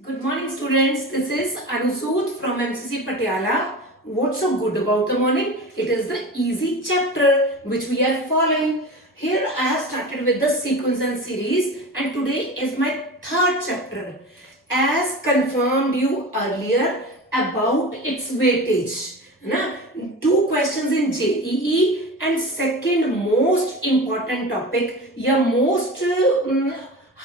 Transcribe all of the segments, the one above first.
Good morning, students. This is Anusud from MCC Patiala. What's so good about the morning? It is the easy chapter which we are following. Here I have started with the sequence and series, and today is my third chapter. As confirmed you earlier about its weightage. Na? Two questions in JEE and second most important topic या most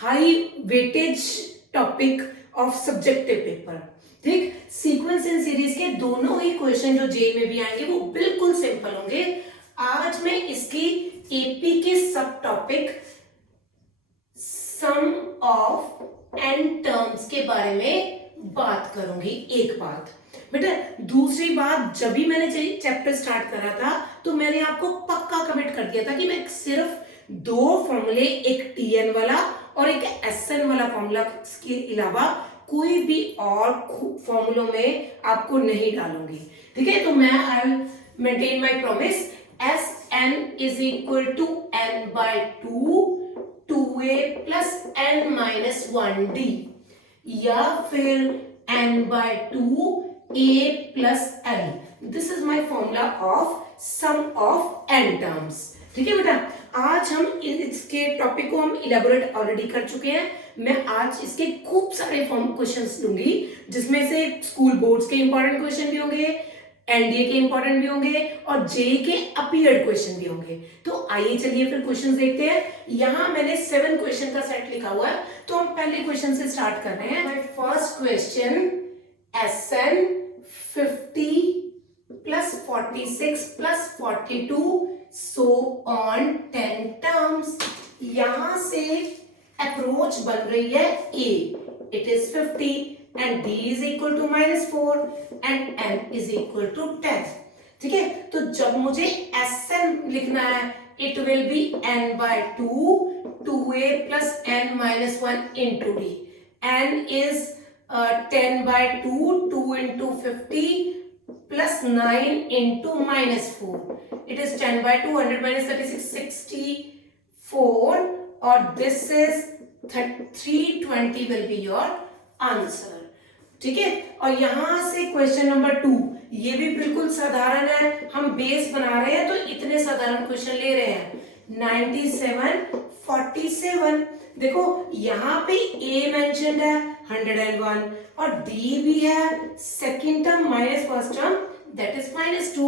high weightage topic of subjective paper. ठीक, sequence in series के दोनों ही question जो JEE में भी आएंगे वो बिल्कुल सिंपल होंगे. आज मैं इसकी एपी के सब topic sum of N terms के बारे में बात करूंगी. एक बात बेटा, दूसरी बात, जब भी मैंने चैप्टर स्टार्ट करा था तो मैंने आपको पक्का कमिट कर दिया था कि मैं सिर्फ दो फॉर्मूले, एक टीएन वाला और एक एसएन वाला फॉर्मूला के अलावा कोई भी और फॉर्मूलों में आपको नहीं डालूंगी. ठीक है, तो मैं I maintain my promise. S N is equal to N by 2a plus N minus 1d या फिर N by 2a plus L. This is my formula of sum of N terms. ठीक है बेटा, आज हम इसके टॉपिक को हम इलेबोरेट ऑलरेडी कर चुके हैं. मैं आज इसके खूब सारे फॉर्म क्वेश्चंस लूंगी जिसमें से स्कूल बोर्ड्स के इंपॉर्टेंट क्वेश्चन भी होंगे, एनडीए के इंपॉर्टेंट भी होंगे और जेई के अपीयर्ड क्वेश्चन भी होंगे. तो आइए चलिए फिर क्वेश्चंस देखते हैं. यहां मैंने 7 क्वेश्चन का सेट लिखा हुआ है, तो हम पहले क्वेश्चन से स्टार्ट कर रहे हैं. My first question, SN 50 plus 46 plus 42 so on 10 terms. यहां से अप्रोच बन रही है A. It is 50 and D is equal to -4 and N is equal to 10. ठीक है, तो जब मुझे SN लिखना है it will be N by 2a plus N minus 1 into D. N is 10 by 2 into 50 plus 9 into -4. It is 10 by 2, 100 minus 36, 64, और this is 320 will be your answer. ठीक है, और यहां से क्वेश्चन नंबर 2, ये भी बिल्कुल साधारण है. हम बेस बना रहे हैं तो इतने साधारण क्वेश्चन ले रहे हैं. 97, 47. देखो यहाँ पे A मेंशन्ड है 101 और D भी है. Second term minus first term, that is -2,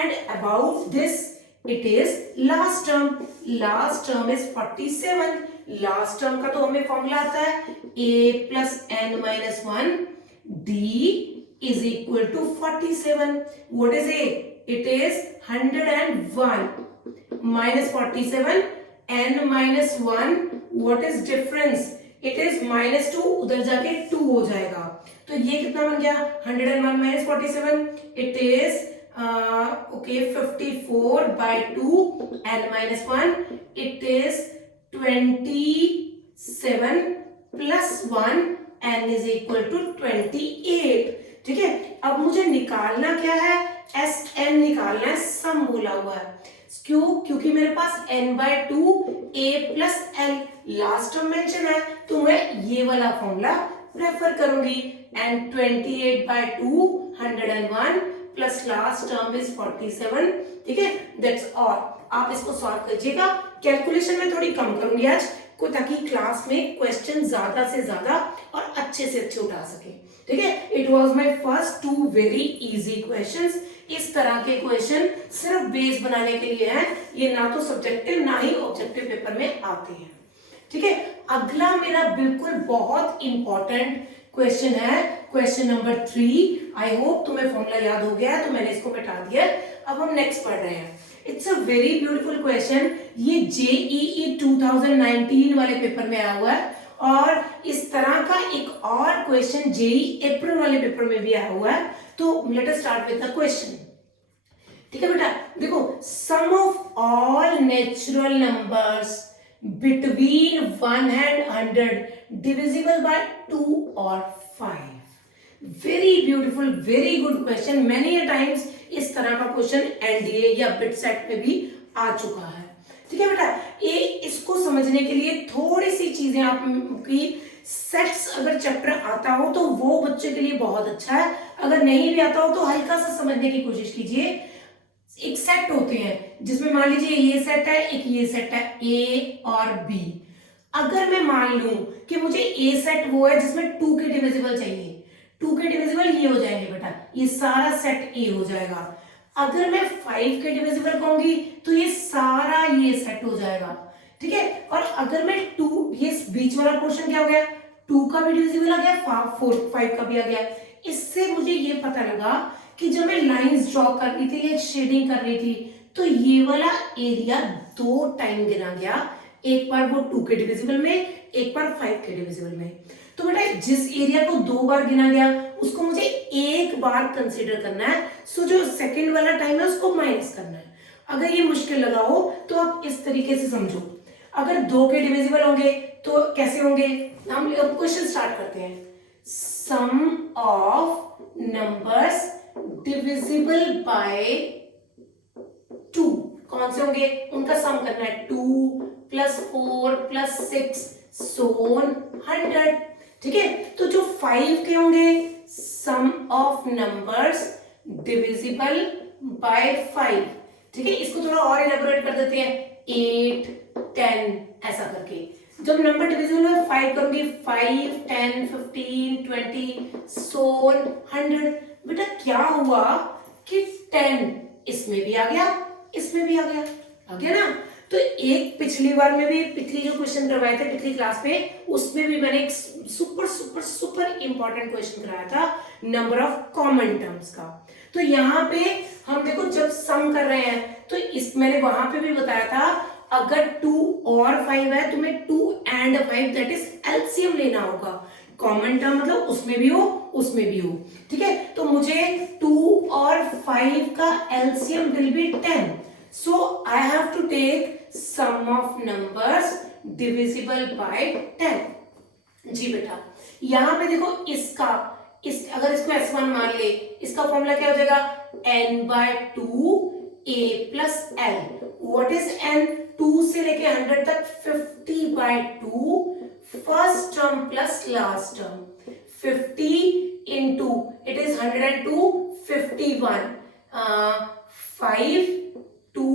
and about this it is last term. last term is 47. last term का तो हमें फॉर्मूला आता है a plus n minus 1 d is equal to 47. what is a? it is 101 minus 47 n minus 1. what is difference? it is -2, उधर जाके 2 हो जाएगा. तो ये कितना बन गया? 101 minus 47. it is 54 by 2 n minus 1. it is 27 plus 1 n is equal to 28. ठीक है, अब मुझे निकालना क्या है? एस एन निकालना है. सम बोला हुआ है. क्यों? क्योंकि मेरे पास n by 2a plus l last term mention है, तो मैं ये वाला फॉर्मूला प्रेफर करूंगी. and 28 by 2 101 plus last term is 47. ठीक है, दैट्स ऑल. आप इसको सॉल्व कीजिएगा. कैलकुलेशन में थोड़ी कम करूंगी आज को, ताकि क्लास में क्वेश्चन ज्यादा से ज्यादा और अच्छे से अच्छे उठा सके. ठीक है, it was my first 2 very easy questions. इस तरह के क्वेश्चन सिर्फ बेस बनाने के लिए हैं. ये ना तो सब्जेक्टिव ना ही ऑब्जेक्टिव पेपर में आते हैं. ठीक है, अगला मेरा बिल्कुल बहुत इंपॉर्टेंट क्वेश्चन है, क्वेश्चन नंबर 3. आई होप तुम्हें फॉर्मूला याद हो गया, तो मैंने इसको मिटा दिया. अब हम नेक्स्ट पढ़ रहे हैं. It's a very beautiful question. ये जेईई 2019 वाले पेपर में आया हुआ है, और इस तरह का एक और क्वेश्चन जेईई अप्रैल वाले पेपर में भी आया हुआ है. तो let us start with the question. ठीक है बेटा, देखो, sum of all natural numbers between 1 and 100 divisible by 2 or 5. very beautiful, very good question. many a times इस तरह का क्वेश्चन एनडीए या बिट सेट में भी आ चुका है. ठीक है बेटा, ये इसको समझने के लिए थोड़ी सी चीजें आपकी सेट्स अगर चैप्टर आता हो तो वो बच्चे के लिए बहुत अच्छा है, अगर नहीं भी आता हो तो हल्का सा समझने की कोशिश कीजिए। एक सेट होते हैं जिसमें मान लीजिए ये सेट है, एक ये सेट है, ए और बी। अगर मैं मान लूं कि मुझे ए सेट वो है जिसमें 2 के डिविजिबल चाहिए, 2 के डिविजिबल ये हो जाएंगे बेटा, ये सारा सेट ए हो जाएगा। अगर मैं 5 के डिविजिबल कहूंगी तो ये सारा ये सेट हो जाएगा, ठीक है। और अगर मैं 2, ये बीच वाला पोर्शन क्या हो गया, 2 का भी डिविजिबल आ गया, 5 का भी आ गया। इससे मुझे ये पता लगा कि जब मैं लाइंस ड्रॉ कर रही थी या शेडिंग कर रही थी तो ये वाला एरिया 2 टाइम गिना गया, एक बार वो 2 के डिविजिबल में, एक बार 5 के डिविजिबल में। तो बेटा जिस एरिया को 2 बार गिना गया उसको मुझे एक बार कंसीडर करना है, सो जो सेकंड वाला टाइम है उसको माइनस करना है। अगर ये मुश्किल लगा हो तो आप इस तरीके से समझो, अगर 2 के डिविजिबल होंगे तो कैसे होंगे, हम क्वेश्चन स्टार्ट करते हैं। Sum of numbers divisible by 2 कौन से होंगे, उनका सम करना है, 2 + 4 + 6 सोन 100, ठीक है। तो जो 5 के होंगे, सम ऑफ नंबर्स डिविजिबल बाय 5, ठीक है। इसको थोड़ा और इलेबोरेट कर देते हैं, 8 10 ऐसा करके। जब नंबर डिविजिबल में 5 करूंगी, 5 10 15 20 सोन 100, बेटा क्या हुआ कि 10 इसमें भी आ गया, इसमें भी आ गया ना। तो एक पिछली बार में भी, पिछली जो क्वेश्चन करवाए थे पिछली क्लास में, उसमें भी मैंने एक super super super important question कराया था नंबर ऑफ कॉमन टर्म्स का। तो यहाँ पे हम देखो जब सम कर रहे हैं तो इस मैंने वहां पे भी बताया था, अगर 2 और 5 है तुम्हें 2 and 5 दैट इज एलसीएम लेना होगा। कॉमन टर्म मतलब उसमें भी हो उसमें भी हो, ठीक है। तो मुझे 2 और 5 का LCM will be 10, so I have to take sum of numbers divisible by 10। जी बेटा यहां पे देखो इसका अगर इसको S1 मान ले, इसका फॉर्मूला क्या हो जाएगा, n/2 a plus l। What is n, 2 से लेके 100 तक 50/2 first term plus last term, 50 into it is 102 51 5 2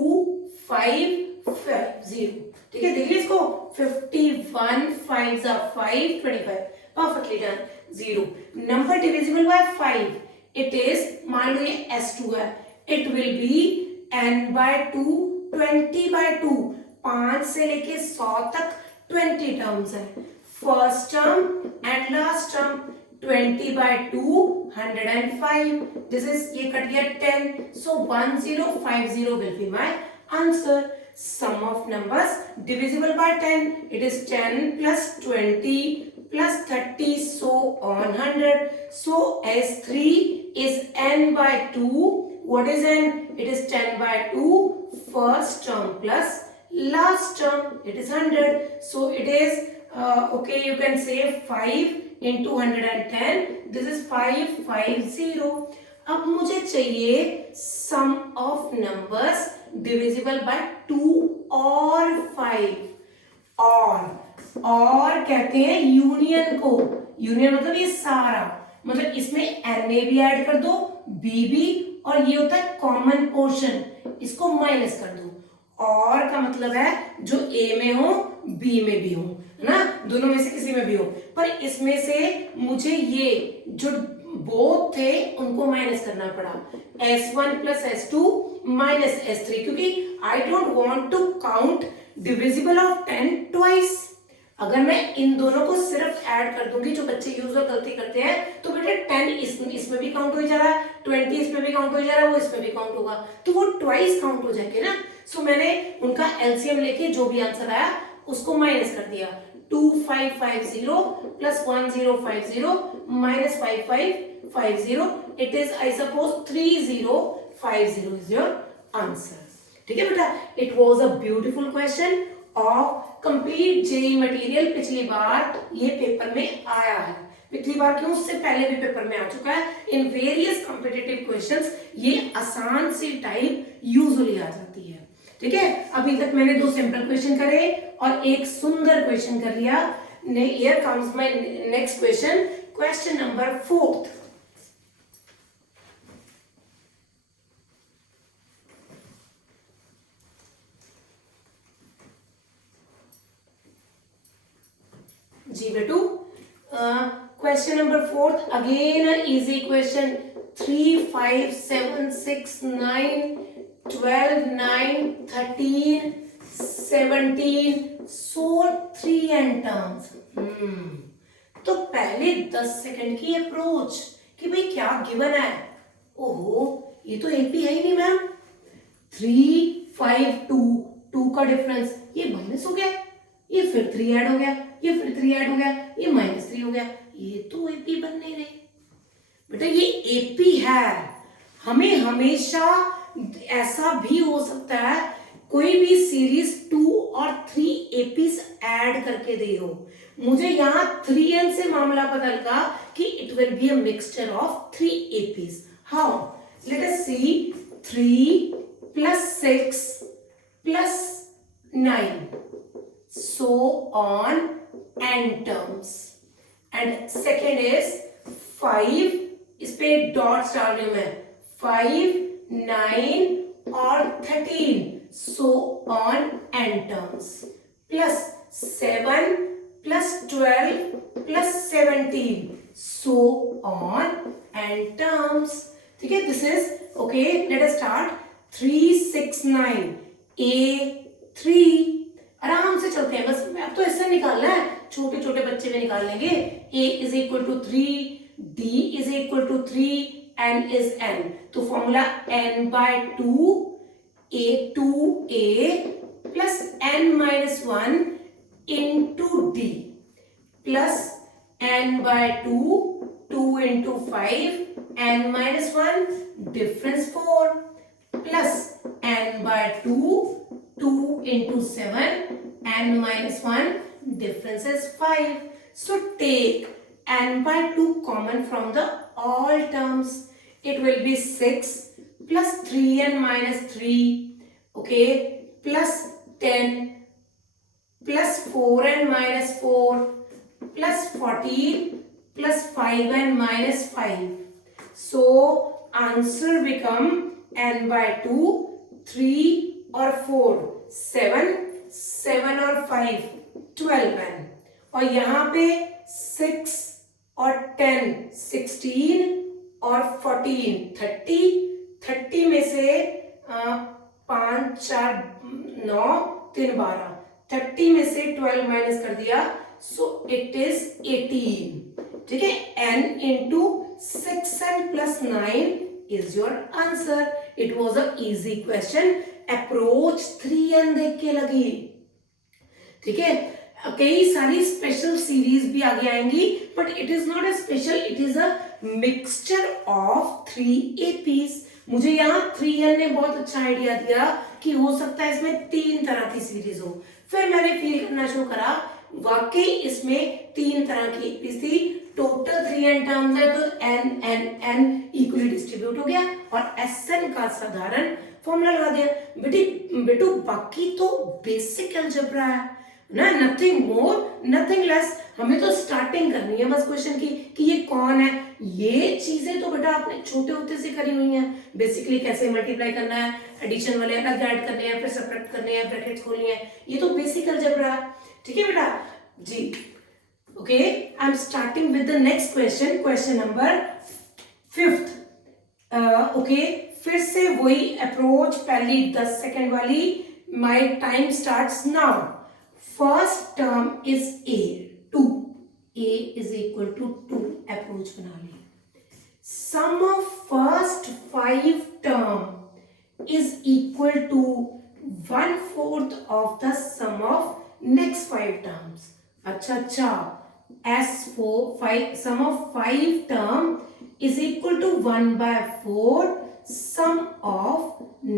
5 5 0, ठीक है। देखिए इसको 51 5 5 25, perfectly done. 0 number divisible by 5, it is, मान लो ये S2 है, इट विल बी n/2 20/2, 5 से लेके 100 तक 20 टर्म्स है, first term and last term, 20/2 105, this is, ये कट गया 10, so 1050 will be my answer। Sum of numbers divisible by 10, it is 10 plus 20 plus 30 so on 100, so S3 is n/2, what is n, it is 10/2 first term plus last term, it is 100, so it is okay, you can say 5 into 110, this is 550। अब मुझे चाहिए सम of numbers divisible by 2 और 5, और कहते हैं union को, union मतलब ये सारा, मतलब इसमें एन ए भी ऐड कर दो, बी भी, और ये होता है कॉमन पोर्शन, इसको माइनस कर दो। और का मतलब है जो ए में हो बी में भी हो, है ना, दोनों में से किसी में भी हो, पर इसमें से मुझे ये जो बोथ थे उनको माइनस करना पड़ा, S1 plus S2 minus S3, क्योंकि I don't want to count divisible of 10 twice। अगर मैं इन दोनों को सिर्फ ऐड कर दूंगी, जो बच्चे यूजुअल गलती करते हैं, तो बेटे 10 इसमें भी काउंट हो जा रहा है, 20 इसमें भी काउंट हो जा रहा है, वो इसमें भी काउंट होगा, तो वो ट्वाइस काउंट हो जाएंगे ना। सो मैंने उनका एलसीएम लेके जो भी आंसर आया उसको माइनस कर दिया, 2550 plus 1050 minus 5550, it is I suppose 3050 is your answer। ठीक है बेटा, it was a beautiful question of complete JEE material. पिछली बार ये पेपर में आया है, पिछली बार क्यों, उससे पहले भी पेपर में आ चुका है इन वेरियस कॉम्पिटिटिव क्वेश्चंस। ये आसान सी टाइप यूजुअली आ जाती है, ठीक है। अभी तक मैंने 2 सिंपल क्वेश्चन करे और एक सुंदर क्वेश्चन कर लिया। here comes my next question, question number 4th. जी बेटू, question number 4th, again easy question. 3, 5, 7, 6, 9, 12, 9, 13, 17, so 3 and terms. तो पहले 10 सेकंड की अप्रोच कि भाई क्या गिवन है. ओहो, ये तो एपी है ही नहीं मैम. 3, 5, 2 का डिफरेंस, ये माइनस हो गया, ये फिर 3 ऐड हो गया, ये फिर 3 ऐड हो गया, ये -3 हो गया. ये तो एपी बन नहीं रही बेटा, ये एपी है. हमें हमेशा ऐसा भी हो सकता है कोई भी सीरीज 2 और 3 एपीज ऐड करके दे हो. मुझे यहाँ 3n से मामला पता लगा कि it will be a mixture of 3 APs. How? Let us see. 3 plus 6 plus 9, so on n terms. And second is 5, इस पे डॉट्स डाल रही हूं मैं. 5, 9 और 13, so on n terms. Plus 7 plus 12 plus 17, so on n terms. ठीक है, this is okay. Let us start. 3, 6, 9, A3. आराम से चलते हैं, बस अब तो ऐसे निकालना है, छोटे छोटे बच्चे भी निकाल लेंगे. A is equal to 3, D is equal to 3, N is N. तो formula N by 2 A2A plus N minus 1 into D plus N by 2 2 into 5 N minus 1 difference 4 plus n by 2 2 into 7 n minus 1 difference is 5. So take n by 2 common from the all terms. It will be 6 plus 3n minus 3, okay, plus 10 plus 4n minus 4 plus 14 plus 5n minus 5. So answer become n by 2, 3 और 4, 7, 7 और 5, 12n. और यहाँ पे 6 और 10, 16 और 14, 30. 30 में से 5, 4, 9, 3, 12. 30 में से 12 माइनस कर दिया, so it is 18. ठीक है, n into 6n plus 9 is your answer. It was a easy question. Approach 3n देख के लगी. ठीक है, कई सारी स्पेशल सीरीज भी आगे आएंगी, but it is not a special, it is a mixture of 3 APs. मुझे यहाँ 3n ने बहुत अच्छा आइडिया दिया कि हो सकता है इसमें 3 तरह की सीरीज हो. फिर मैंने फील करना शुरू करा, वाकई इसमें 3 तरह की एपीज थी. टोटल 3n टर्म्स है, तो n इक्वली डिस्ट्रीब्यूट हो गया और Sn का साधारण फॉर्मूला लगा दिया. बेटू बाकी तो बेसिक अलजेब्रा है ना, नथिंग मोर नथिंग लेस. हमें तो स्टार्टिंग करनी है बस क्वेश्चन की कि ये कौन है. ये चीजें तो बेटा आपने छोटे होते से करी हुई हैं. बेसिकली कैसे मल्टीप्लाई करना है, एडिशन वाले अलग ऐड करने हैं, फिर सब्ट्रैक्ट करने हैं, ब्रैकेट्स खोलनी है, ये तो बेसिक अलजेब्रा है. ठीक है बेटा जी. Okay, I am starting with the next question, question number 5th. Okay, फिर से वही अप्रोच, पहली 10 सेकेंड वाली. My time starts now. First term is a, 2. a is equal to 2. Approach बना ली. Sum of first 5 term is equal to 1/4 of the sum of next 5 terms. अच्छा, sum of 5 term is equal to 1/4 sum of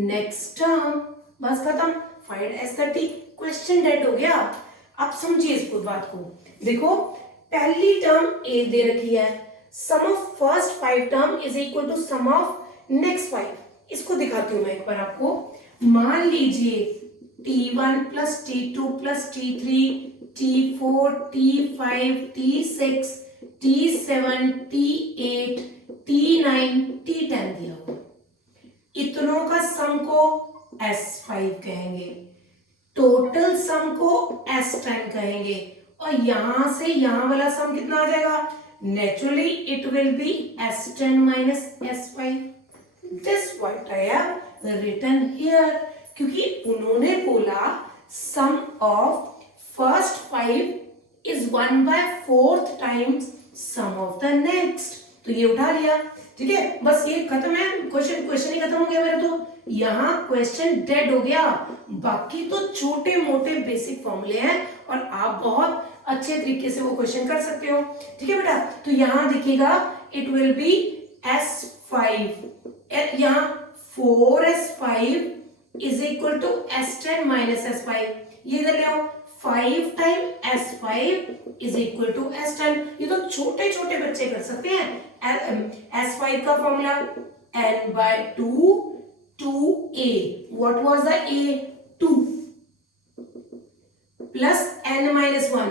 next term. बस खत्म. Find S30. Question date हो गया. अब समझिए इस बात को. देखो, पहली टर्म a दे रखी है. Sum of first 5 term is equal to sum of next 5. इसको दिखाती हूं मैं एक बार आपको. मान लीजिए T1 plus T2 plus T3 T4, T5, T6, T7, T8, T9, T10 दिया हुआ। इतनों का सम को S5 कहेंगे, टोटल सम को S10 कहेंगे, और यहां से यहां वाला सम कितना आ जाएगा? Naturally it will B S10 minus S5. This what I have written here, क्योंकि उन्होंने बोला sum of first 5 is 1/4 times sum of the next, तो ये उठा लिया। ठीक है, बस ये खत्म है, क्वेश्चन ही खत्म हो गया मेरा। तो यहाँ क्वेश्चन डेड हो गया। बाकी तो छोटे मोटे बेसिक फॉर्मूले हैं और आप बहुत अच्छे तरीके से वो क्वेश्चन कर सकते हो। ठीक है बेटा, तो यहाँ देखिएगा इट विल बी S5, यहाँ 4S5 is equal to S10 minus S5, ये इधर ले आओ, 5 time S5 is equal to S10। ये तो छोटे छोटे बच्चे कर सकते हैं। S5 का formula n/2 2a, what was the a? 2 plus n-1,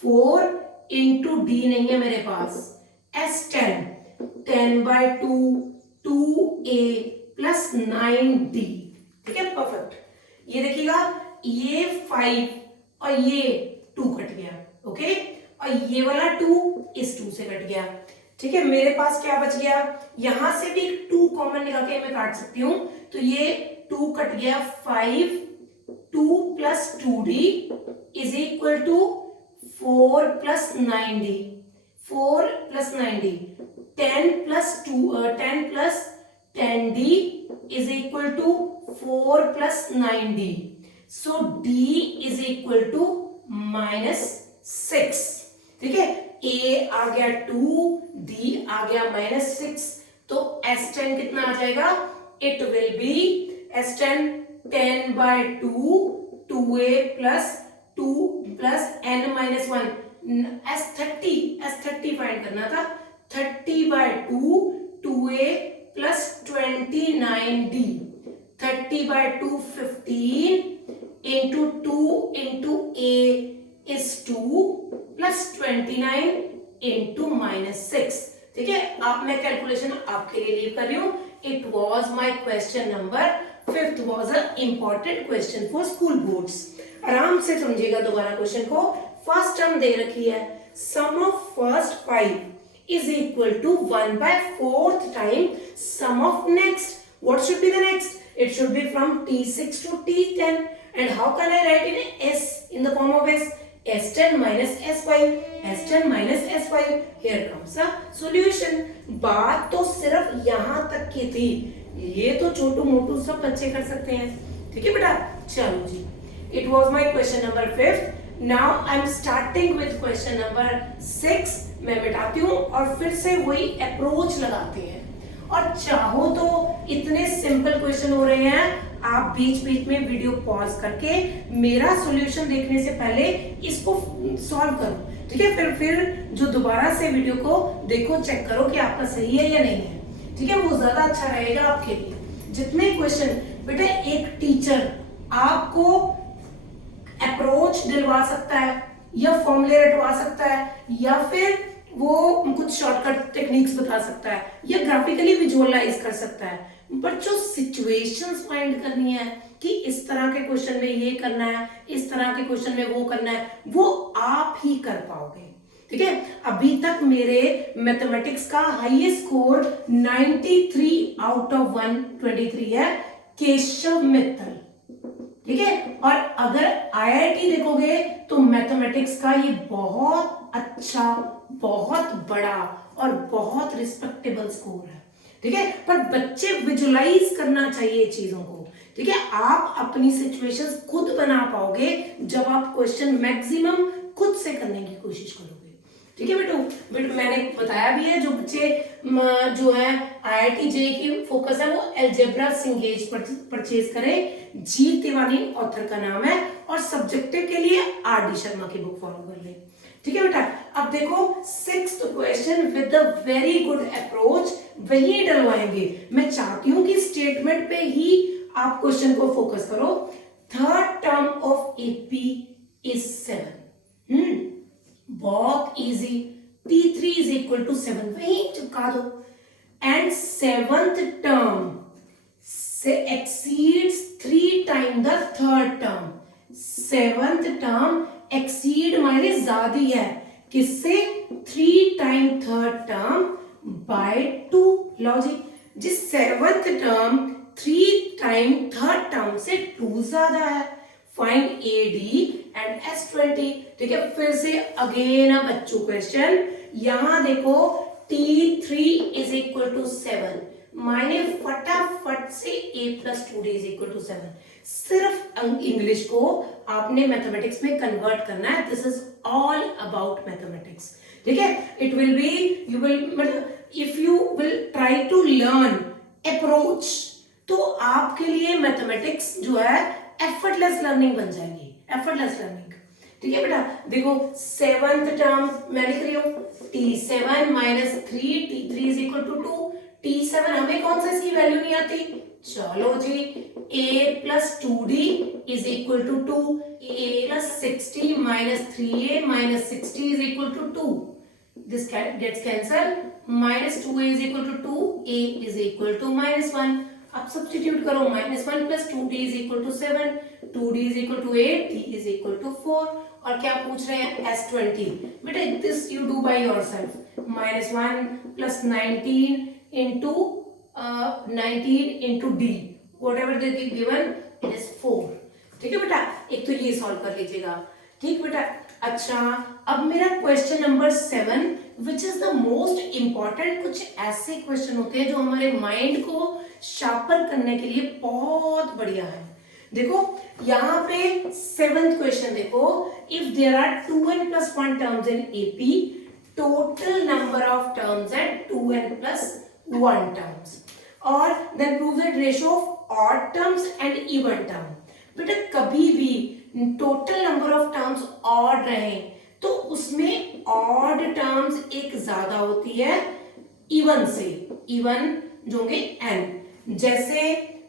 4 into d नहीं है मेरे पास, S10, 10/2 2a प्लस 9d। ठीक है, परफेक्ट। ये देखिएगा, ये 5 और ये 2 कट गया, ओके, और ये वाला 2 इस 2 से कट गया। ठीक है, मेरे पास क्या बच गया? यहां से भी 2 कॉमन निकाल के मैं काट सकती हूं, तो ये 2 कट गया, 5, 2 plus 2d is equal to 4 plus 9d, 4 plus 9d, 10 plus 10d is equal to 4 plus 9d, so d is equal to -6। ठीक है, a आ गया 2, d आ गया -6, तो S10 कितना आ जाएगा? It will B S10 10/2 2a plus 2 plus n-1, S30 find करना था, 30/2 2a plus 29d, 30/2 15 into 2 into a is 2 plus 29 into -6। ठीक है, आप मैं कैलकुलेशन आपके लिए लीव कर रही हूं। It was my question number 5th, was a important question for school boards. आराम से समझिएगा दोबारा क्वेश्चन को। फर्स्ट टर्म दे रखी है, sum of first 5 is equal to 1/4 time sum of next. What should be the next? It should be from T6 to T10. And how can I write in S, in the form of S? S10 minus S5, S10 minus S5. Here comes the solution. बात तो सिर्फ यहाँ तक की थी, ये तो छोटू मोटू सब बच्चे कर सकते हैं। ठीक है बेटा, चलो जी, it was my question number 5th. Now I am starting with question number 6. मैं मिटाती हूँ और फिर से वही अप्रोच लगाते हैं। और चाहो तो इतने सिंपल क्वेश्चन हो रहे हैं, आप बीच बीच में वीडियो पॉज करके मेरा सॉल्यूशन देखने से पहले इसको सॉल्व करो। ठीक है, फिर जो दोबारा से वीडियो को देखो, चेक करो कि आपका सही है या नहीं है। ठीक है, वो ज्यादा अच्छा रहेगा आपके लिए। जितने क्वेश्चन बेटा, एक टीचर आपको अप्रोच दिलवा सकता है, या फॉर्मूले रटवा सकता है, या फिर वो कुछ शॉर्टकट टेक्निक्स बता सकता है, या ग्राफिकली विजुअलाइज कर सकता है, बट जो सिचुएशंस फाइंड करनी है कि इस तरह के क्वेश्चन में ये करना है, इस तरह के क्वेश्चन में वो करना है, वो आप ही कर पाओगे। ठीक है, अभी तक मेरे मैथमेटिक्स का हाईएस्ट स्कोर 93 आउट ऑफ 123 है, केशव मित्तल। ठीक है, और अगर IIT देखोगे तो मैथमेटिक्स का ये बहुत अच्छा, बहुत बड़ा और बहुत रिस्पेक्टेबल स्कोर है। ठीक है, पर बच्चे विजुअलाइज करना चाहिए चीजों को। ठीक है, आप अपनी सिचुएशंस खुद बना पाओगे जब आप क्वेश्चन मैक्सिमम खुद से करने की कोशिश करोगे। ठीक है बेटू, मैंने बताया भी है, जो बच्चे जो है IIT JEE की फोकस है वो अलजेब्रा सिंगेज परचेज करें। जी तिवारी ऑथर का नाम है, और सब्जेक्टिव के लिए RD शर्मा की बुक फॉलो कर ले। ठीक है बेटा, अब देखो 6th question with the very good approach वही डलवाएंगे। मैं चाहती हूं कि स्टेटमेंट पे ही आप क्वेश्चन को फोकस करो। Third term of AP is 7। बहुत easy, T3 is equal to 7, वही चिपका दो। एंड सेवंथ टर्म से exceeds 3 time the third term. Seventh term exceed माने ज्यादा है किससे? 3 time third term by 2। Logic, जिस seventh term 3 time third term से 2 ज्यादा है, फाइंड AD एंड S20। ठीक है, फिर से अगेन बच्चों क्वेश्चन, यहां देखो T3 इज इक्वल टू 7, माने फटाफट से A plus 2D is equal to 7। सिर्फ इंग्लिश को आपने मैथमेटिक्स में कन्वर्ट करना है। This is all about mathematics. ठीक है, it will be, you will, मतलब if you will try to learn approach, तो आपके लिए मैथमेटिक्स जो है एफर्टलेस लर्निंग बन जाएगी, एफर्टलेस लर्निंग। ठीक है बेटा, देखो सेवंथ टर्म मैं लिख रही हूं T7 minus 3, T3 is equal to 2। T7 हमें कौन सा इसकी वैल्यू नहीं आती, चलो जी, A plus 2D is equal to 2, A plus 60 minus 3A minus 60 is equal to 2, this gets cancelled, minus 2A is equal to 2, A is equal to minus 1। अब substitute करो, minus 1 plus 2D is equal to 7, 2D is equal to 8, D is equal to 4। और क्या पूछ रहे हैं? S20। बेटा this you do by yourself, minus 1 plus 19 into 19 into D, whatever they give given it is 4। ठीक है बेटा, एक तो ये सॉल्व कर लीजिएगा। ठीक बेटा, अच्छा अब मेरा question number 7 which is the most important. कुछ ऐसे क्वेश्चन होते हैं जो हमारे माइंड को शार्पर करने के लिए बहुत बढ़िया है। देखो यहाँ पे 7th क्वेश्चन देखो, if there are 2n plus 1 terms in AP, total number of terms at 2n plus 1 terms, और then prove the ratio of odd terms and even term. बेटा कभी भी total number of terms odd रहे तो उसमें odd terms एक ज्यादा होती है इवन से, इवन जो होंगे n। जैसे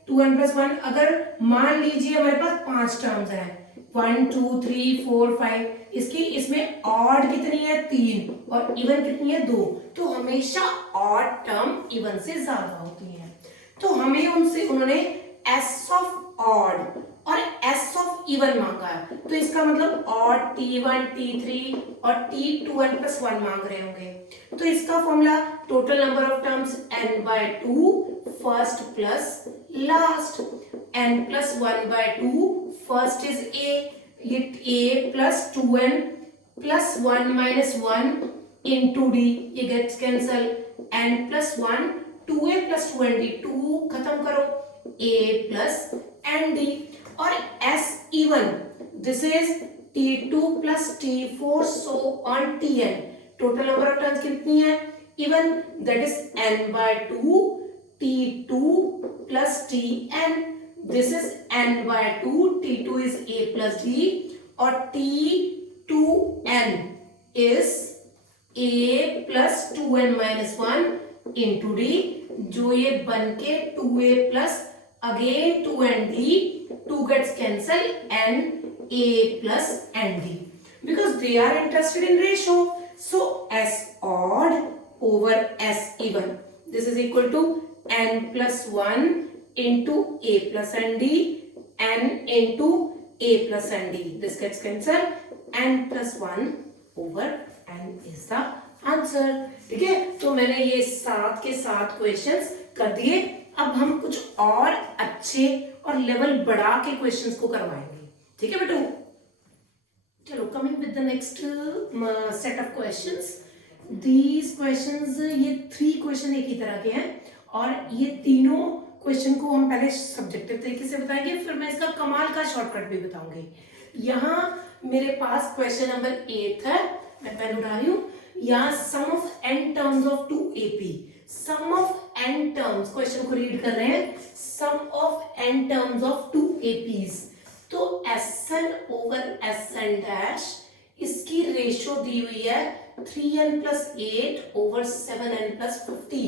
2n plus 1, अगर मान लीजिए हमारे पास 5 टर्म्स हैं, 1 2 3 4 5, इसकी इसमें ऑड कितनी है? 3, और इवन कितनी है? 2। तो हमेशा ऑड टर्म इवन से ज्यादा होती है। तो हमें उनसे उन्होंने s ऑफ ऑड और s ऑफ इवन मांगा है, तो इसका मतलब ऑड T1 T3 और T2n plus 1 मांग रहे होंगे। तो इसका formula total number of terms n by 2 first plus last, n plus 1 by 2 first is a, ये a plus 2n plus 1 minus 1 into d, ये gets cancel, n plus 1 2a plus 2nd, 2 खत्म करो, a plus nd, और s even, this is T2 plus T4 so on Tn। Total number of terms कितनी है? Even, that is n by 2 T2 plus Tn, this is n by 2, T2 is a plus d, और T2n is a plus 2n minus 1 into d, जो ये बन के 2a plus again 2nd, 2 gets cancelled and a plus nd, because they are interested in ratio, so s odd over s even, this is equal to n plus 1 into a plus nd, n into a plus nd, this gets cancelled, n plus 1 over n is the answer। ठीक है, तो मैंने ये 7 के 7 questions कर दिए। अब हम कुछ और अच्छे और लेवल बढ़ा के क्वेश्चंस को करवाएंगे। ठीक है बेटू, चलो coming with the next set of questions. These questions, ये 3 क्वेश्चन एक ही तरह के हैं, और ये तीनों क्वेश्चन को हम पहले सब्जेक्टिव तरीके से बताएंगे, फिर मैं इसका कमाल का शॉर्टकट भी बताऊंगी। यहाँ मेरे पास क्वेश्चन नंबर 8 है, मैं पेन उठा रही हूँ। यहाँ sum of n terms of 2AP, sum of n terms, question को रीड कर रहे हैं, sum of n terms of 2APs। तो Sn ओवर Sn डैश, इसकी रेशियो दी हुई है 3n plus 8 over 7n plus 50।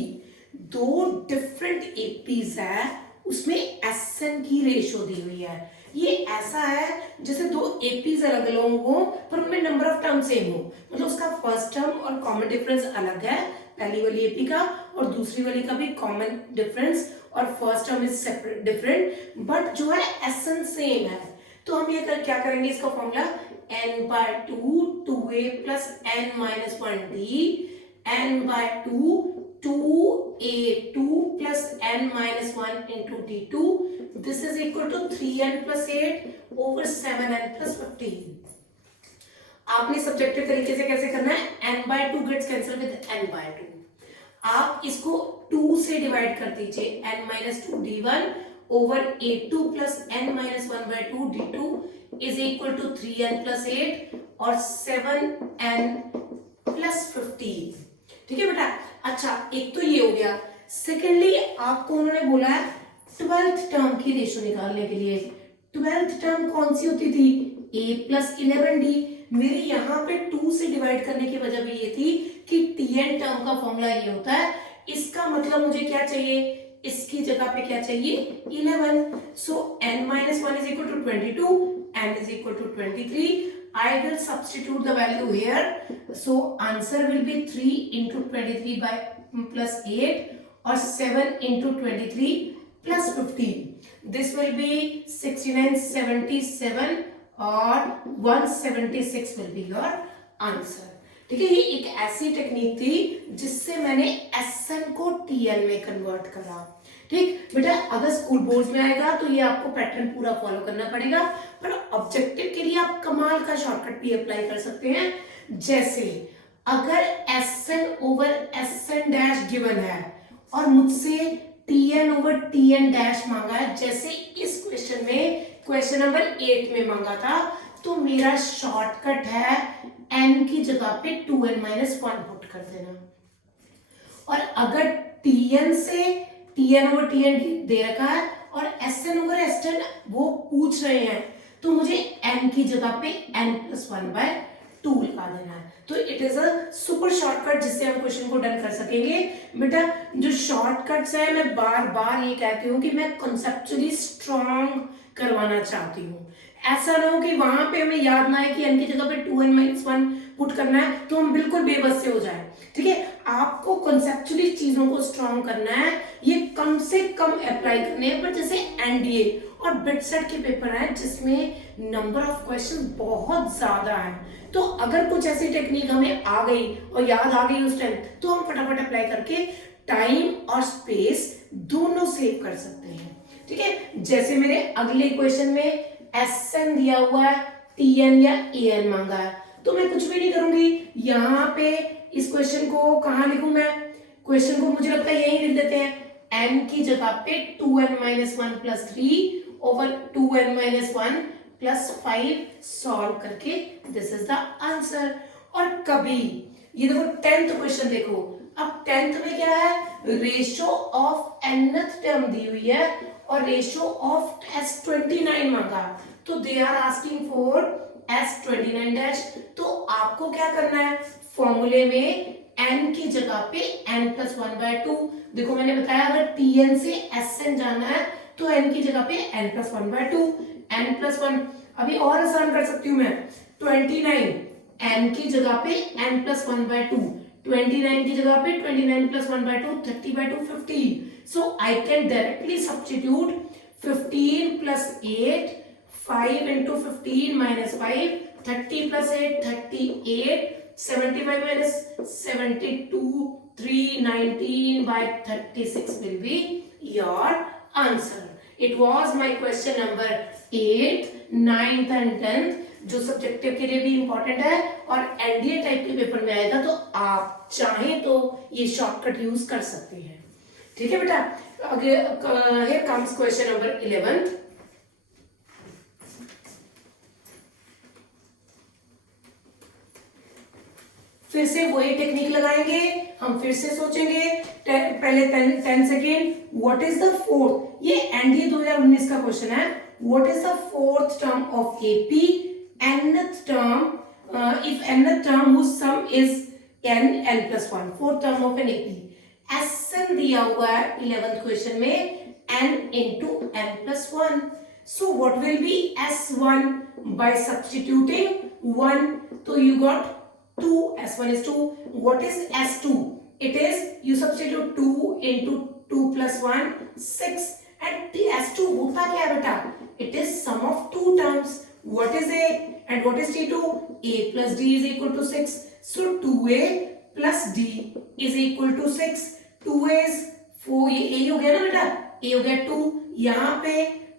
दो डिफरेंट APs है, उसमें Sn की रेशियो दी हुई है। ये ऐसा है जैसे दो एपीज अलग अलग हो पर उनमें नंबर ऑफ टर्म सेम हो, मतलब उसका फर्स्ट टर्म और कॉमन डिफरेंस अलग है पहली वाली एपी का, और दूसरी वाली का भी कॉमन डिफरेंस और first term is separate different, but जो है एसेंस सेम है। तो हम ये क्या करेंगे, इसका formula n by 2 2a plus n minus 1d, n by 2 2a2 plus n minus 1 into d2, this is equal to 3n plus 8 over 7n plus 15। आपने सब्जेक्टिव तरीके से कैसे करना है, n by 2 gets cancelled with n by 2, आप इसको 2 से divide कर दीजिए, n minus 2 d1 over a2 plus n minus 1 by 2 d2 is equal to 3n plus 8 और 7n plus 15। ठीक है बेटा। अच्छा, एक तो ये हो गया। सेकेंडली आपको उन्होंने बोला है 12th टर्म की रेशियो निकालने के लिए। 12th टर्म कौन सी होती थी, a plus 11d। मेरी यहाँ पे 2 से डिवाइड करने की वजह भी ये थी कि tn टर्म का फॉर्मूला ये होता है, इसका मतलब मुझे क्या चाहिए, इसकी जगह पे क्या चाहिए 11। सो n minus 1 is equal to 22, n is equal to 23। I will substitute the value here, so answer will be 3 into 23 by plus 8 or 7 into 23 plus 15। This will be 69, 77 और 176 will be your answer। ठीक है, ये एक ऐसी technique थी जिससे मैंने SN को TN में कन्वर्ट करा। ठीक बेटा, अगर स्कूल बोर्ड में आएगा तो ये आपको पैटर्न पूरा फॉलो करना पड़ेगा, पर ऑब्जेक्टिव के लिए आप कमाल का शॉर्टकट भी अप्लाई कर सकते हैं। जैसे अगर SN over SN dash given है और मुझसे TN ओवर TN डैश मांगा है, जैसे इस क्वेश्चन में क्वेश्चन नंबर 8 में मांगा था, तो मेरा शॉर्टकट है n की जगह पे 2n minus 1 पुट कर देना। और अगर TN से TN ओवर TN दे रखा है और SN ओवर SN वो पूछ रहे हैं, तो मुझे n की जगह पे n plus 1 by 2 लिखा देना है। तो it is a super shortcut जिससे हम क्वेश्चन को डन कर सकेंगे। बेटा जो शॉर्टकट्स है, मैं बार बार ये कहती हूँ कि मैं कॉन्सेप्चुअली स्ट्रॉन्ग करवाना चाहती हूँ। ऐसा ना हो कि वहां पे हमें याद ना है कि n की जगह पे 2n minus 1 पुट करना है तो हम बिल्कुल बेबस से हो जाए। ठीक है, आपको कॉन्सेप्चुअली चीजों को स्ट्रॉन्ग करना है, ये कम से कम अप्लाई करने हैं। पर जैसे एनडीए और बिटसेट के पेपर हैं जिसमें नंबर ऑफ क्वेश्चन बहुत ज्यादा है, तो अगर कुछ ऐसी टेक्निक हमें आ गई और याद आ गई उस टाइम, तो हम फटाफट अप्लाई करके टाइम और स्पेस दोनों सेव कर सकते हैं। ठीक है, जैसे मेरे अगले क्वेश्चन में SN दिया हुआ है, TN या AN मांगा है, तो मैं कुछ भी नहीं करूंगी, यहाँ पे इस क्वेश्चन को कहाँ लिखूं मैं, क्वेश्चन को मुझे लगता है यही लिख देते हैं, n की जगह पे 2n minus 1 plus 3 over 2n minus 1 plus 5 solve करके दिस इज द आंसर। और कभी ये देखो 10th क्वेश्चन देखो, अब 10th में क्या है, रेशियो ऑफ nth टर्म दी हुई है और रेशियो ऑफ S29 मांगा, तो they are asking for S29 dash. तो आपको क्या करना है, फॉर्मूले में n की जगह पे n plus 1 by 2, देखो मैंने बताया अगर Tn से Sn जाना है तो n की जगह पे n plus 1 by 2, n plus 1 अभी और आसान कर सकती हूँ मैं, 29 n की जगह पे n plus 1 by 2, 29 की जगह पे 29 plus 1 by 2, 30 by 2 15। So I can directly substitute 15 plus 8, 5 into 15 minus 5, 30 plus 8, 38, 75 minus 72, 319 by 36 will be your answer. It was my question number 8, 9th and 10th, जो सब्जेक्टिव के लिए भी इंपॉर्टेंट है और NDA type के पेपर में आएगा, तो आप चाहें तो ये शॉर्टकट यूज कर सकते हैं। ठीक है बेटा, here comes question number 11। फिर से वही टेक्निक लगाएंगे, हम फिर से सोचेंगे, पहले 10 second, what is the fourth, ये एनडीए 2019 का क्वेश्चन है, what is the fourth term of AP, nth term, if nth term whose sum is n plus 1, fourth term of an AP। SN दिया हुआ है 11th क्वेश्चन में n into n plus 1, So what will be S1 by substituting 1? So you got 2, S1 is 2. What is S2? It is, you substitute 2 into 2 plus 1, 6. And S2 होता क्या है बेटा? It is sum of two terms. What is A and what is T2? A plus D is equal to 6. So 2A plus D is equal to 6. 2A is 4. ये A हो गया ना बेटा? A हो गया 2. यहाँ पे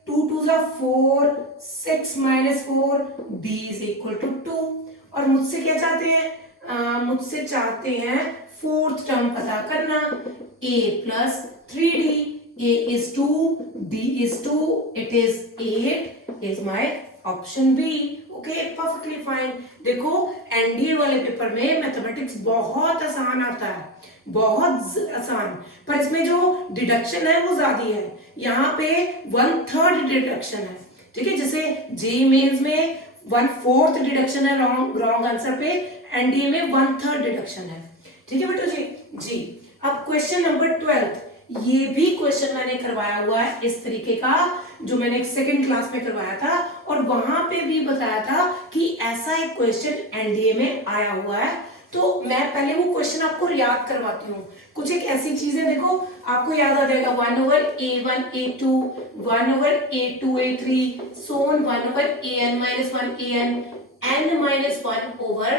2 2 जा 4, 6 minus 4, D is equal to 2. और मुझसे क्या चाहते हैं? मुझसे चाहते हैं फोर्थ टर्म पता करना. A plus 3D. A is 2, D is 2, it is 8 is my option B. Okay, perfectly fine. देखो एनडीए वाले पेपर में मैथमेटिक्स बहुत आसान आता है, बहुत आसान, पर इसमें जो डिडक्शन है वो ज्यादा है. यहाँ पे 1/3 डिडक्शन है. ठीक है, जैसे जे मेंस में 1/4 डिडक्शन है रॉन्ग आंसर पे, एनडीए में 1/3 डिडक्शन है. ठीक है बेटा जी. अब क्वेश्चन नंबर 12. ये भी क्वेश्चन मैंने करवाया हुआ है इस तरीके का, जो मैंने सेकंड क्लास में करवाया था, और वहां पे भी बताया था कि ऐसा एक क्वेश्चन एनडीए में आया हुआ है. तो मैं पहले वो क्वेश्चन आपको याद करवाती हूँ. कुछ एक ऐसी चीजें देखो आपको याद आ जाएगा. 1/A1 A2, 1/A2 A3, so on 1/AN minus 1 AN, n minus 1 over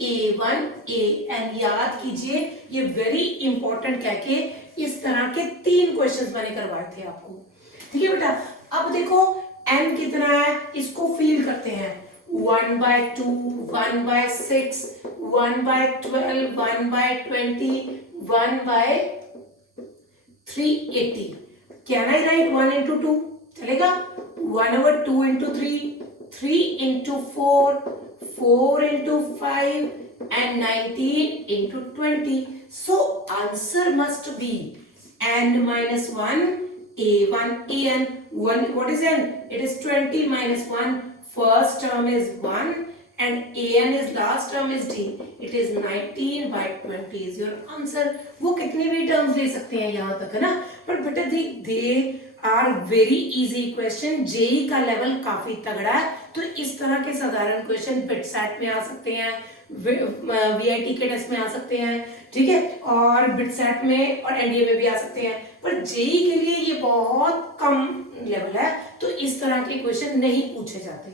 A1 AN. याद कीजिए, ये वेरी इंपॉर्टेंट कह के इस तरह के 3 क्वेश्चंस मैंने करवाए थे आपको. ठीक है बेटा. अब देखो n कितना है, इसको फील करते हैं. 1/2, 1/6, 1/12, 1/20, 1/380. Can I right 1 into 2? चलेगा. 1/2 into 3, 3 into 4, 4 into 5 and 19 into 20. So answer must be n minus 1 A1 AN. 1, what is n? It is 20 minus 1. First term is 1 and AN is last term is D. It is 19/20 is your answer. वो कितने भी terms ले सकते हैं यहाँ तक, है ना. बट बेटा they are very easy question. JEE का लेवल काफी तगड़ा है, तो इस तरह के साधारण क्वेश्चन बिटसैट में आ सकते हैं, वीआईटी के टेस्ट में आ सकते हैं. ठीक है, और बिटसैट में और एनडीए में भी आ सकते हैं, पर जेई के लिए ये बहुत कम लेवल है, तो इस तरह के क्वेश्चन नहीं पूछे जाते.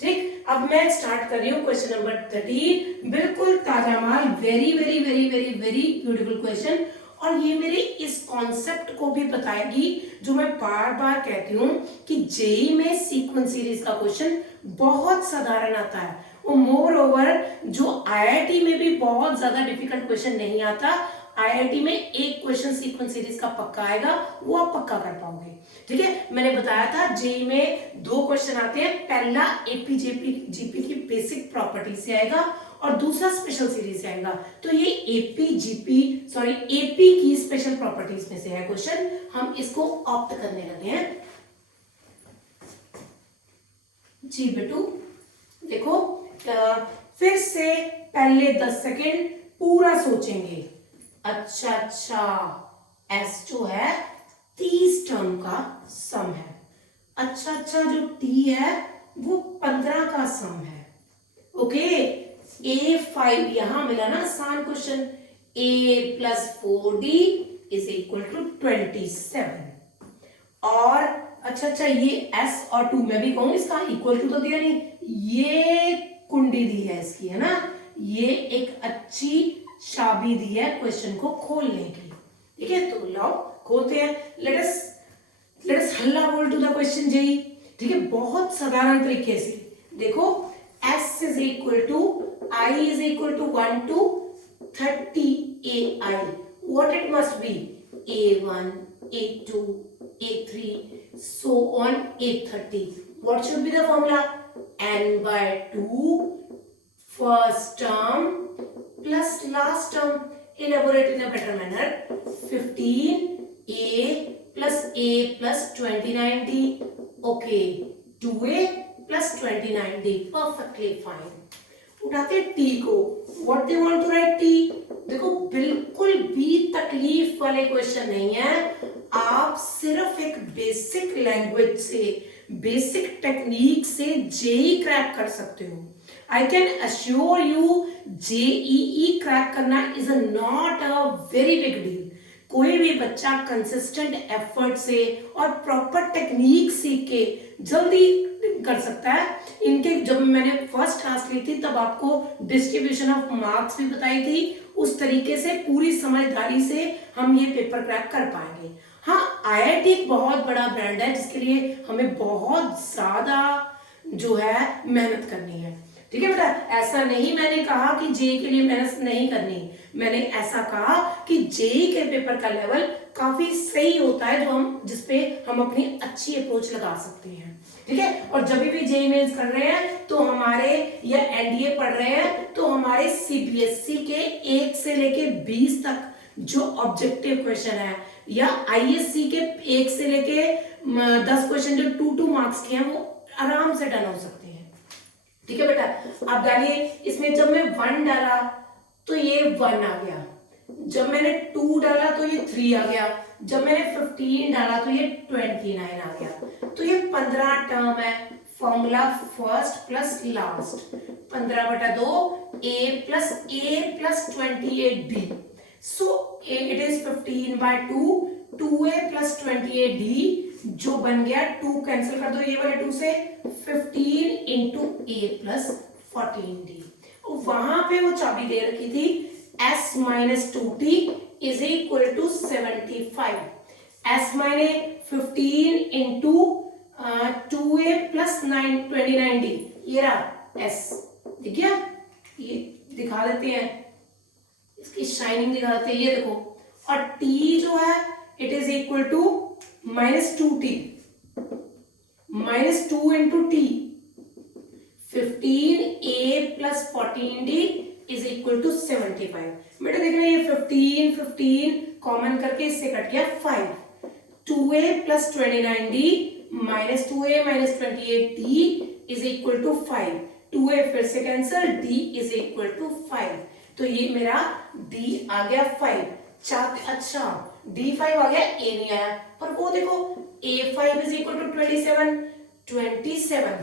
ठीक, अब मैं स्टार्ट कर रही हूँ क्वेश्चन नंबर 13. बिल्कुल ताजा माल, very very very very very beautiful question, और ये मेरे इस कॉन्सेप्ट को भी बताएगी जो मैं बार बार कहती हूँ कि जेई में सीक्वेंस सीरीज का क्वेश्चन बहुत साधारण आता है, और मोर ओवर जो आईआईटी में भी बहुत ज्यादा डिफिकल्ट क्वेश्चन नहीं आता. आईआईटी में एक क्वेश्चन सीक्वेंस सीरीज का पक्का आएगा, वो आप पक्का कर पाओगे. ठीक है, मैंने बताया था जेई में 2 क्वेश्चन आते हैं. पहला एपी जीपी की बेसिक प्रॉपर्टी से आएगा और दूसरा स्पेशल सीरीज से आएगा. तो ये एपी की स्पेशल प्रॉपर्टीज में से है क्वेश्चन. हम इसको ऑप्ट करने लगे हैं. जी बेटू देखो, फिर से पहले 10 सेकेंड पूरा सोचेंगे. अच्छा, S2 है 30 टर्म का सम है. अच्छा, जो T है वो 15 का सम है. ओके, A5 यहां मिला ना आसान question. A plus 4D is equal to 27. और अच्छा ये S और 2 मैं भी कहूँ, इसका इक्वल टू तो दिया नहीं, ये कुंडी दी है इसकी, है ना. ये एक अच्छी चाबी दी है क्वेश्चन को खोलने की. ठीक है, तो लाओ खोलते हैं. लेट अस हल्ला बोल टू द क्वेश्चन जेई. ठीक है, बहुत साधारण तरीके से देखो. S is equal to I is equal to 1 to 30 AI. What it must be? A1, A2, A3, so on A30. What should be the formula? N/2 first term plus last term. Elaborate in a better manner. 15A plus A plus 29D. Okay, 2A plus 29D. Perfectly fine. उठाते T को. What they want to write T? देखो बिल्कुल भी तकलीफ वाले question नहीं है. आप सिर्फ एक बेसिक लैंग्वेज से बेसिक टेक्निक से जेई क्रैक कर सकते हो। I can assure you JEE crack करना is not a very big deal. कोई भी बच्चा कंसिस्टेंट एफर्ट से और प्रॉपर टेक्निक सीख के जल्दी कर सकता है। इनके जब मैंने फर्स्ट क्लास ली थी तब आपको डिस्ट्रीब्यूशन ऑफ मार्क्स भी बताई थी, उस तरीके से पूरी समझदारी से हम ये पेपर क्रैक कर पाएंगे। हाँ, आईआईटी एक बहुत बड़ा ब्रांड है जिसके लिए हमें बहुत ज्यादा जो है मेहनत करनी है। ठीक है बेटा, ऐसा नहीं मैंने कहा कि जेई के लिए मेहनत नहीं करनी, मैंने ऐसा कहा कि जेई के पेपर का लेवल काफी सही होता है जो हम जिसपे हम अपनी अच्छी अप्रोच लगा सकते हैं। ठीक है, और जब भी जेई मेंस कर रहे हैं तो हमारे या एनडीए पढ़ रहे हैं तो हमारे सीबीएसई के 1 से लेके 20 तक जो ऑब्जेक्टिव क्वेश्चन है या आईएससी के 1 से लेके 10 क्वेश्चन जो 2 मार्क्स के हैं वो आराम से डन हो सकते हैं। ठीक है बेटा, आप डालिए इसमें, जब मैं 1 डाला तो ये 1 आ गया, जब मैंने 2 डाला तो ये 3 आ गया, जब मैंने 15 डाला तो ये 29 आ गया। तो ये 15 टर्म है, formula first plus last, 15/2 a plus 28d। So it is 15/2 2a plus 28d, जो बन गया 2 कैंसिल कर दो ये वाले 2 से, 15 इंटू a प्लस 14d। वहां पे वो चाबी दे रखी थी s minus 2t is equal to 75। s माइने 15 इंटू 2a प्लस 29d, ये रहा s, दिख गया? ये दिखा देते हैं, इसकी शाइनिंग दिखा देते हैं, ये देखो। और t जो है it is equal to -2t, -2 into t, 15a plus 14d is equal to 75। बेटा देखना, ये 15 कॉमन करके इससे कट गया 5, 2a plus 29d minus 2a minus 28d is equal to 5, 2a फिर से cancel, d is equal to 5। तो ये मेरा d आ गया 5। अच्छा, d5 आ गया, a नहीं आया, पर वो देखो a5 is equal to 27,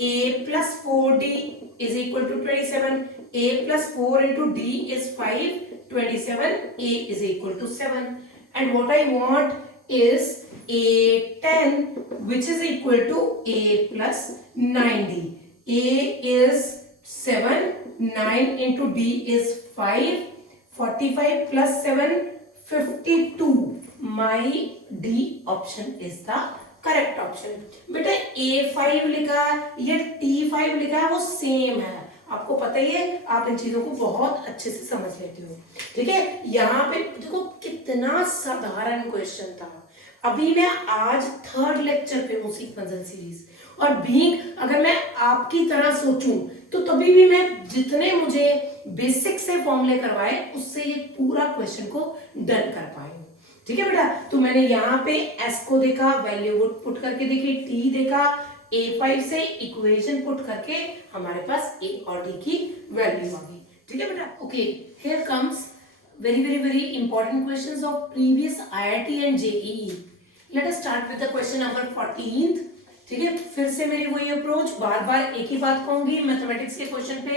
a plus 4d is equal to 27, a plus 4 into d is 5, 27, a is equal to 7, and what I want is a10 which is equal to a plus 9d. a is 7, 9 into d is 5, 45 plus 7, 52. My D option is the correct option. बेटा A5 लिखा या T5 लिखा है वो same है, आपको पता ही है, आप इन चीजों को बहुत अच्छे से समझ लेते हो। ठीक है, यहाँ पे देखो कितना साधारण क्वेश्चन था। अभी मैं आज 3rd लेक्चर पे हूँ सीक्वेंशियल सीरीज, और बीइंग अगर मैं आपकी तरह सोचूं तो तभी भी मैं जितने मुझे बेसिक से फॉर्मूले करवाए उससे ये पूरा क्वेश्चन को डन कर पाए। ठीक है बेटा, तो मैंने यहाँ पे s को देखा, वैल्यू पुट करके देखी, t देखा, a5 से इक्वेशन पुट करके हमारे पास a और d की वैल्यू आ गई। ठीक है बेटा, okay, here comes very important questions of previous IIT and JEE. Let us start with the question number 14th. ठीक है, फिर से मेरी वही अप्रोच, बार बार एक ही बात कहूंगी, मैथमेटिक्स के क्वेश्चन पे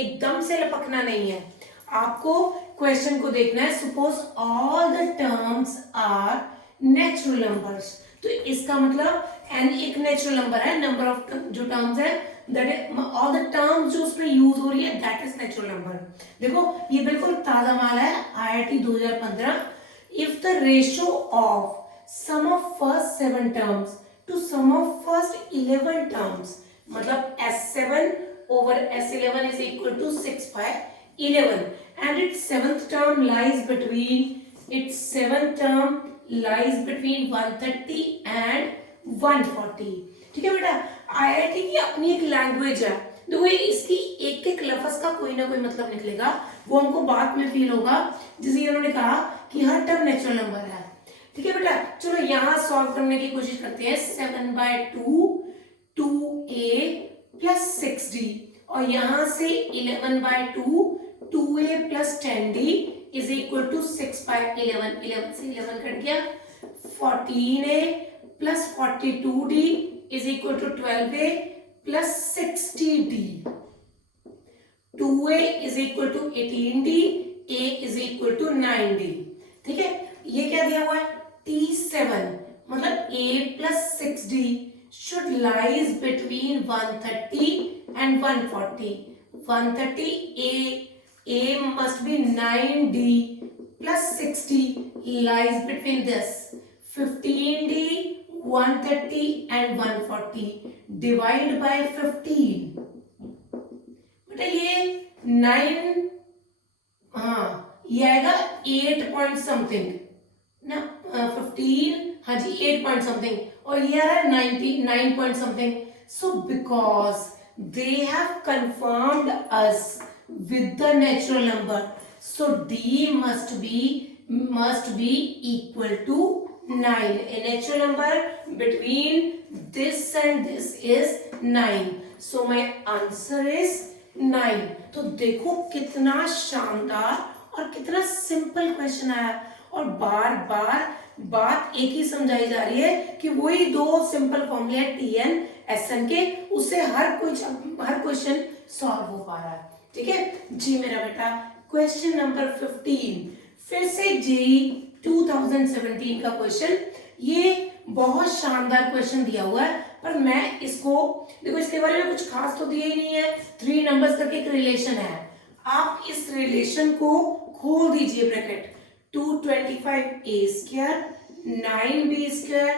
एकदम से लपकना नहीं है, आपको क्वेश्चन को देखना है। Suppose all the terms are natural numbers, तो इसका मतलब n एक नेचुरल नंबर है, नंबर ऑफ जो टर्म्स है दैट ऑल द टर्म्स जो उसमें यूज हो रही है दैट इज नेचुरल नंबर। देखो ये बिल्कुल ताजा माल है, IIT 2015। If the ratio of sum of first 7 terms to sum of first 11 terms, मतलब S7 over S11 is equal to 6/11, and its seventh term lies between 130 and 140। ठीक है बेटा, IIT की अपनी एक लैंग्वेज है, देखो इसकी एक एक लफ्ज का कोई ना कोई मतलब निकलेगा, वो हमको बाद में फील होगा, जैसे इन्होंने कहा कि हर टर्म नेचुरल नंबर है। ठीक है बेटा, चलो यहाँ सॉल्व करने की कोशिश करते हैं। 7/2 2a प्लस 6d, और यहां से 11/2 2a plus 10d is equal to 6/11, 11 से 11 कट गया, 14a plus 42d is equal to 12a plus 60d, 2a is equal to 18d, a is equal to 9d। ठीक है, ये क्या दिया हुआ है T7, मतलब a plus 6d should lies between 130 and 140. 130 a must be 9d plus 60 lies between this 15d, 130 and 140 divide by 15। बेटा ये 9, हाँ ये आएगा 8 पॉइंट समथिंग ना, 15, हाँ जी 8 पॉइंट समथिंग, और ये आ रहा है 99 point something. So because they have confirmed us with the natural number, so d must be equal to 9. A natural number between this and this is 9. So my answer is 9। तो देखो कितना शानदार और कितना सिंपल क्वेश्चन आया, और बार बार बात एक ही समझाई जा रही है कि वही दो सिंपल फॉर्मूले हैं TN SN के, उससे हर क्वेश्चन सॉल्व हो पा रहा है। ठीक है जी मेरा बेटा। क्वेश्चन नंबर 15 फिर से जेई 2017 का क्वेश्चन, ये बहुत शानदार क्वेश्चन दिया हुआ है, पर मैं इसको देखो, इसके बारे में कुछ खास तो दिया ही नहीं है। 3 नंबर्स तक एक रिलेशन है, आप इस रिलेशन को खोल दीजिए bracket, 225a square 9b square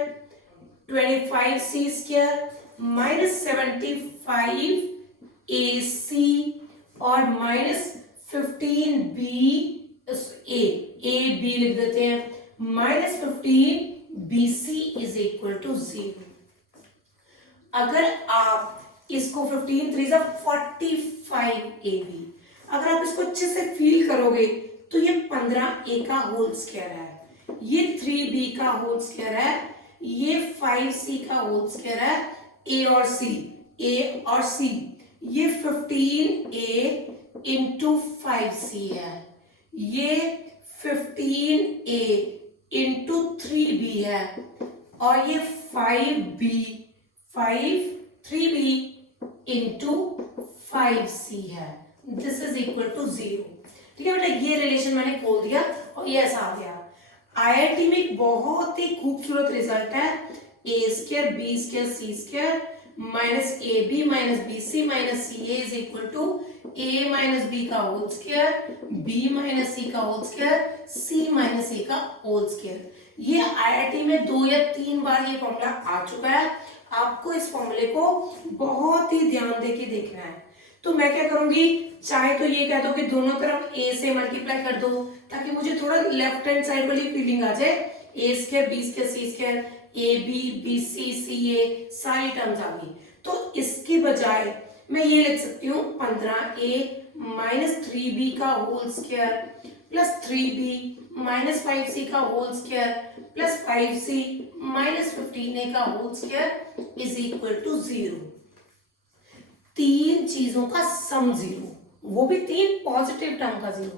25c square minus 75ac और माइनस 15b a b लिख देते हैं, minus 15bc is equal to 0। अगर आप इसको 15 3 45ab, अगर आप इसको अच्छे से फील करोगे तो ये 15a का होल स्क्वायर है, ये 3b का होल स्क्वायर है, ये 5c का होल स्क्वायर है, a और c, ये 15a इंटू 5c है, ये 15a इंटू 3b है, और ये 3b इंटू 5c है। This is equal to 0। ठीक है बेटा, ये रिलेशन मैंने खोल दिया और ये ऐसा आ गया। आईआईटी में एक बहुत ही खूबसूरत रिजल्ट है, a square b square c square minus ab minus bc minus ca is equal to a minus b का whole square, b minus c का whole square, c minus a का होल स्क्वायर। ये IIT में 2 या 3 बार ये formula आ चुका है, आपको इस फॉर्मूले को बहुत ही ध्यान देके देखना है। तो मैं क्या करूंगी, चाहे तो ये कह दो कि दोनों तरफ a से मल्टीप्लाई कर दो, ताकि मुझे थोड़ा लेफ्ट हैंड साइड वाली फीलिंग आ जाए, a square b square c square ab bc ca सारी टर्म्स आ गई। तो इसके बजाय मैं ये लिख सकती हूँ 15a माइनस 3b का whole square plus 3b minus 5c का whole square plus 5c minus 15a का whole square is equal to 0। 3 चीजों का सम 0, वो भी 3 पॉजिटिव टर्म का 0,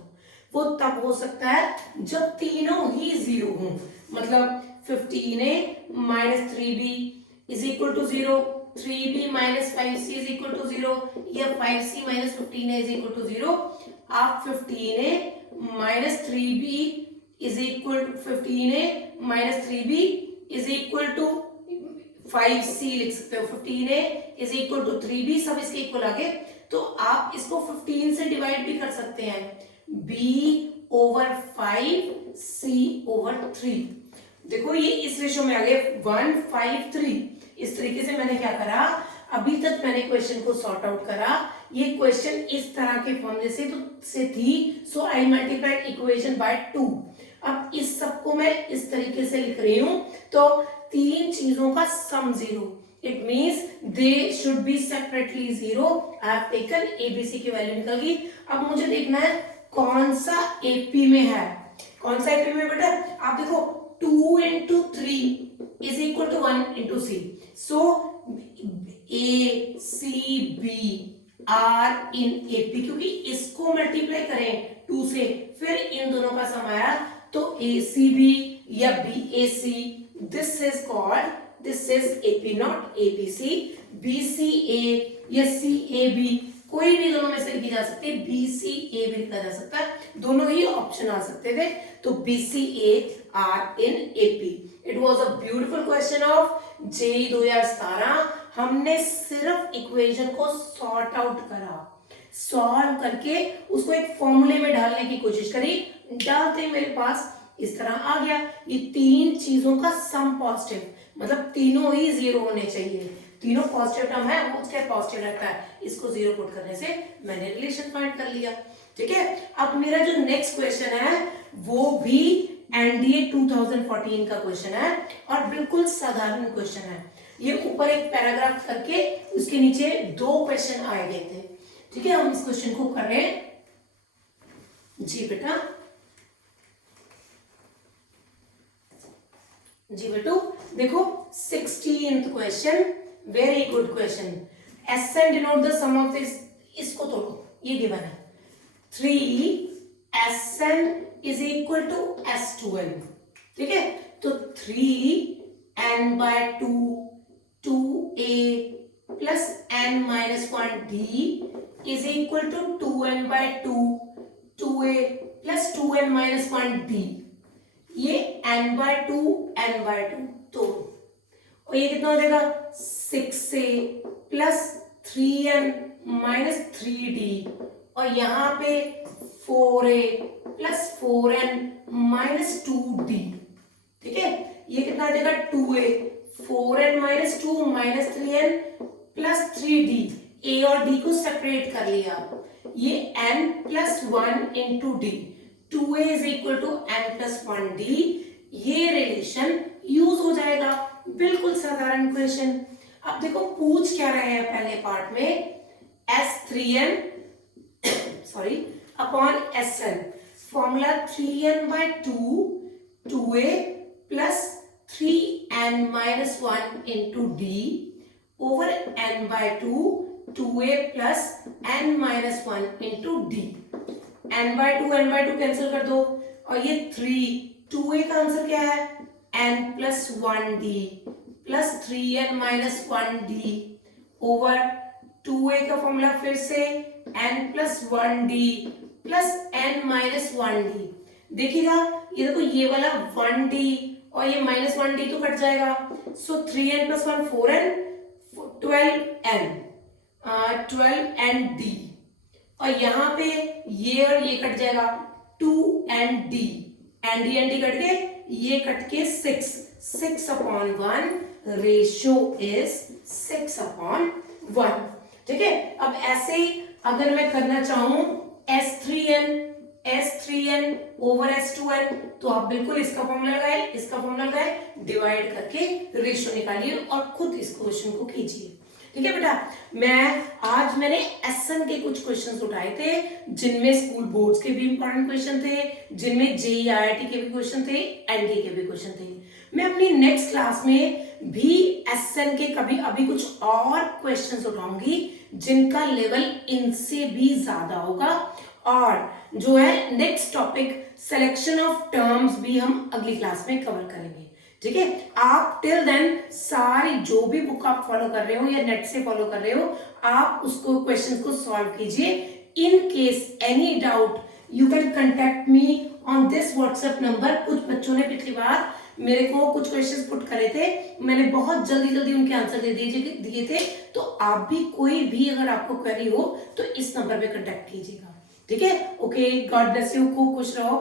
वो तब हो सकता है जब तीनों ही 0 हों। मतलब 15a minus 3b is equal to 0, 3b minus 5c is equal to 0, या 5c minus 15a is equal to 0। आप 15a minus 3b is equal 15a minus 3b is equal to 5c लिख सकते हो, 15a is equal to 3b, सब इसके equal आ गए। तो आप इसको 15 से डिवाइड भी कर सकते हैं, b ओवर 5 c ओवर 3। देखो ये इस रेशो में आ गए 1 5 3। इस तरीके से मैंने क्या करा, अभी तक मैंने क्वेश्चन को सॉर्ट आउट करा। ये क्वेश्चन इस तरह के फॉर्मूले से थी, सो आई मल्टीप्लाइड इक्वेशन बाय 2। अब इस सबको मैं इस तरीके से लिख रही हूं, तो 3 चीजों का सम 0, it means they should be separately 0। I have taken ABC की वैल्यू निकल गई। अब मुझे देखना है कौन सा एपी में है, कौन सा एपी में बेटा। आप देखो 2 into 3 is equal to 1 into c, so a c b are in AP, क्योंकि इसको मल्टीप्लाई करें 2 से, फिर इन दोनों का सम आया, तो ACB या BAC, this is called this is AP not APC, BCA या CAB, कोई भी दोनों में से लिखी जा सकती है, BCA भी लिखा जा सकता है, दोनों ही ऑप्शन आ सकते थे, तो BCA are in AP। It was a beautiful question of JEE 2017। हमने सिर्फ इक्वेशन को सॉर्ट आउट करा, सॉल्व करके उसको एक फॉर्मूले में डालने की कोशिश करी, डालते मेरे पास इस तरह आ गया। ये तीन चीजों का सम पॉजिटिव, मतलब तीनों ही जीरो होने चाहिए, तीनों पॉजिटिव टर्म है, वो उसके पॉजिटिव रहता है, इसको जीरो पुट करने से मैंने रिलेशन फाइंड कर लिया। ठीक है, अब मेरा जो नेक्स्ट क्वेश्चन है वो भी NDA 2014 का क्वेश्चन है और बिल्कुल साधारण क्वेश्चन है। ये ऊपर एक पैराग्राफ करके उसके नीचे दो क्वेश्चन आए गए थे। ठीक है, हम इस क्वेश्चन को कर रहे हैं जी बेटा, जी बेटू देखो 16th question, very good question. SN denote the sum of this, इसको तोड़ो, ये गिवन है 3SN is equal to S2N। ठीक है, तो 3n/2 2a plus n-1d is equal to 2n/2 2a plus 2n-1d। ये n/2 n/2 तो, और ये कितना हो जाएगा 6a प्लस 3n-3d, और यहाँ पे 4a प्लस 4n-2d। ठीक है, ये कितना आ जाएगा 2a 4n-2 minus 3n plus 3d, a और d को सेपरेट कर लिया, ये n+1 into d, 2a is equal to n+1d, ये रिलेशन यूज हो जाएगा। बिल्कुल साधारण क्वेश्चन। अब देखो पूछ क्या रहे हैं पहले पार्ट में, S3n sorry upon SN, formula 3n/2 2a plus 3n-1 into d over n/2 2a plus n-1 into d। n/2 cancel कर दो, और ये 2a का आंसर क्या है n+1d plus 3n-1d over 2a का फॉर्मूला फिर से n+1d प्लस n-1d। देखिएगा ये देखो, ये वाला 1d और ये -1d तो कट जाएगा, सो 3n+1 4n 12n d, और यहाँ पे ये और ये कट जाएगा 2nd, nd कट के ये कट के 6/1, रेशियो इज 6/1। ठीक है, अब ऐसे ही अगर मैं करना चाहूं S3n ओवर S2n, तो आप बिल्कुल इसका फॉर्मूला लगाए, इसका फॉर्मूला लगाए, डिवाइड करके रेशियो निकालिए और खुद इस क्वेश्चन को कीजिए। ठीक है बेटा, आज मैंने SN के कुछ क्वेश्चंस उठाए थे, जिनमें स्कूल बोर्ड्स के भी इंपॉर्टेंट क्वेश्चन थे, जिनमें JEE IIT के भी क्वेश्चन थे, NDA के भी क्वेश्चन थे। मैं अपनी नेक्स्ट क्लास में भी SN के कभी अभी कुछ और क्वेश्चंस उठाऊंगी जिनका लेवल इनसे भी ज्यादा होगा, और जो है next topic selection of terms भी हम अगली क्लास में कवर करेंगे। ठीक है, आप टिल देन सारी जो भी बुक आप फॉलो कर रहे हो या नेट से फॉलो कर रहे हो, आप उसको क्वेश्चंस को सॉल्व कीजिए। In case any doubt you can contact me on this WhatsApp number. कुछ बच्चों ने पिछली बार मेरे को कुछ क्वेश्चंस पुट करे थे, मैंने बहुत जल्दी उनके आंसर दिए थे, तो आप भी कोई भी अगर आपको क्वेरी हो तो इस नंबर पे कांटेक्ट कीजिएगा। ठीक है, ओके, गॉड ब्लेस यू, खूब खुश रहो।